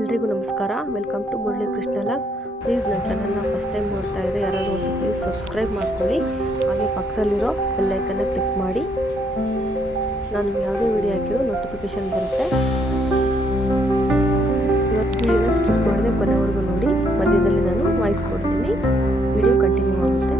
ಎಲ್ರಿಗೂ ನಮಸ್ಕಾರ. Welcome to Murali Krishna log. Please ನನ್ನ ಚಾನಲ್ನ ಫಸ್ಟ್ ಟೈಮ್ ನೋಡ್ತಾ ಇದ್ದರೆ ಯಾರಾದರೂ ಹೊಸ ಪ್ಲೀಸ್ ಸಬ್ಸ್ಕ್ರೈಬ್ ಮಾಡ್ಕೊಳ್ಳಿ. ಹಾಗೆ ಪಕ್ಕದಲ್ಲಿರೋ ಬೆಲ್ಲೈಕನ್ನ ಕ್ಲಿಕ್ ಮಾಡಿ. ನಾನು ಯಾವುದೇ ವಿಡಿಯೋ ಹಾಕಿರೋ ನೋಟಿಫಿಕೇಶನ್ ಬರುತ್ತೆ. ಇವತ್ತು ವಿಡಿಯೋನ ಸ್ಕಿಪ್ ಮಾಡದೆ ಕೊನೆವರೆಗೂ ನೋಡಿ. ಮಧ್ಯದಲ್ಲಿ ನಾನು ವಾಯ್ಸ್ ಕೊಡ್ತೀನಿ, ವಿಡಿಯೋ ಕಂಟಿನ್ಯೂ ಆಗುತ್ತೆ.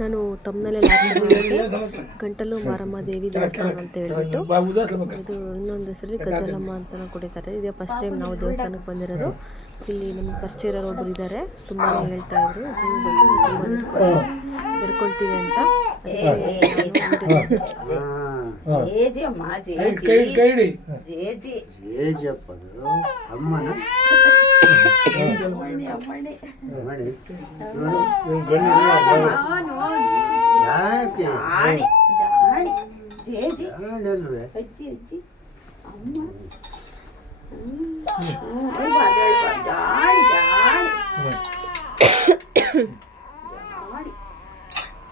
ನಾನು ತಮ್ಮನಲ್ಲೇ ಗಂಟಲು ಮಾರಮ್ಮ ದೇವಿ ದೇವಸ್ಥಾನ ಅಂತ ಹೇಳ್ಬಿಟ್ಟು, ಇದು ಇನ್ನೊಂದು ಹೆಸರಲ್ಲಿ ಗದ್ದಲಮ್ಮ ಅಂತಲೂ ಕುಡಿತಾರೆ. ಇದೇ ಫಸ್ಟ್ ಟೈಮ್ ನಾವು ದೇವಸ್ಥಾನಕ್ಕೆ ಬಂದಿರೋದು. ಇಲ್ಲಿ ನಮಗೆ ಪರಿಚಯ ಇರೋರು ಒಬ್ಬರು ಇದ್ದಾರೆ, ತುಂಬಾ ಹೇಳ್ತಾ ಇದ್ರು ತುಂಬ ಹಿಡ್ಕೊಳ್ತೀವಿ ಅಂತ.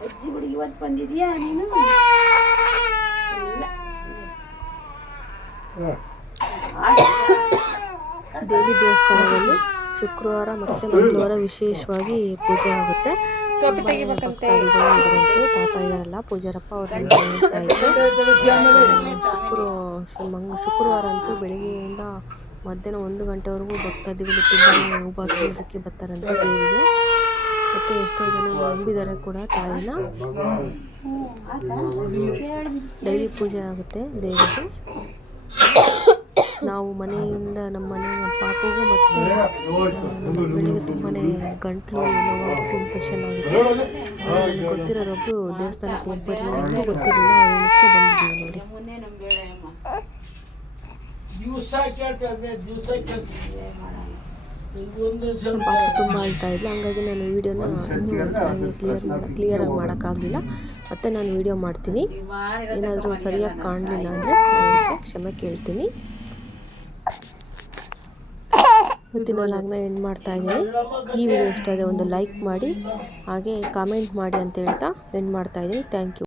ಅಜ್ಜಿ ಹುಡುಗಿ ಇವತ್ತು ಬಂದಿದ್ಯಾ ನೀನು? ದೇವಿ ದೇವಸ್ಥಾನದಲ್ಲಿ ಶುಕ್ರವಾರ ಮತ್ತು ಮಂಗಳವಾರ ವಿಶೇಷವಾಗಿ ಪೂಜೆ ಆಗುತ್ತೆ. ತಾತ ಇದಾರಲ್ಲ ಪೂಜಾರಪ್ಪ, ಅವ್ರು ಹೇಳ್ತಾ ಇದ್ರು ಶುಕ್ರವಾರ ಅಂತೂ ಬೆಳಿಗ್ಗೆಯಿಂದ ಮಧ್ಯಾಹ್ನ 1 ಗಂಟೆವರೆಗೂ ಭಕ್ತಾದಿಗಳು ತುಂಬಾ ಹೂವು ಹಾಕೋದಕ್ಕೆ ಬರ್ತಾರಂತೆ ದೇವಿಗೆ. ಮತ್ತು ಎಷ್ಟೋ ಜನ ನಂಬಿದ್ದಾರೆ ಕೂಡ ತಾಯಿನ. ಡೈಲಿ ಪೂಜೆ ಆಗುತ್ತೆ ದೇವಿಗೆ. ನಾವು ಮನೆಯಿಂದ ನಮ್ಮ ಪಾಪಗೂ ಮತ್ತು ಬೆಳಿಗ್ಗೆ ತುಂಬಾ ಗಂಟ್ಲು ನೋವು ಇನ್ಫೆಕ್ಷನ್ ಆಗುತ್ತೆ. ನನಗೆ ಗೊತ್ತಿರೋರೊಬ್ಬರು ದೇವಸ್ಥಾನಕ್ಕೆ ಹೋಗ್ಬರ್ರಿ ನನಗೂ ಗೊತ್ತಿರಲಿಲ್ಲ, ಅವಳಕ್ಕೆ ಬಂದಿದ್ದೀವಿ ನೋಡಿ. ಪಾಪ ತುಂಬ ಅಳ್ತಾ ಇದ್ಲು, ಹಂಗಾಗಿ ನಾನು ವೀಡಿಯೋನ ಚೆನ್ನಾಗಿ ಕ್ಲಿಯರಾಗಿ ಮಾಡೋಕ್ಕಾಗಲಿಲ್ಲ. ಮತ್ತು ನಾನು ವೀಡಿಯೋ ಮಾಡ್ತೀನಿ, ಏನಾದರೂ ಸರಿಯಾಗಿ ಕಾಣಲಿಲ್ಲ ಅಂದರೆ ನಾನು ಕ್ಷಮೆ ಕೇಳ್ತೀನಿ. ಇವತ್ತಿನ ಲಾಗ್ನ ಎಂಡ್ ಮಾಡ್ತಾ ಇದ್ದೀನಿ. ಈ ವಿಡಿಯೋ ಇಷ್ಟ ಆದರೆ ಒಂದು ಲೈಕ್ ಮಾಡಿ, ಹಾಗೆ ಕಾಮೆಂಟ್ ಮಾಡಿ ಅಂತ ಹೇಳ್ತಾ ಎಂಡ್ ಮಾಡ್ತಾ ಇದ್ದೀನಿ. Thank you.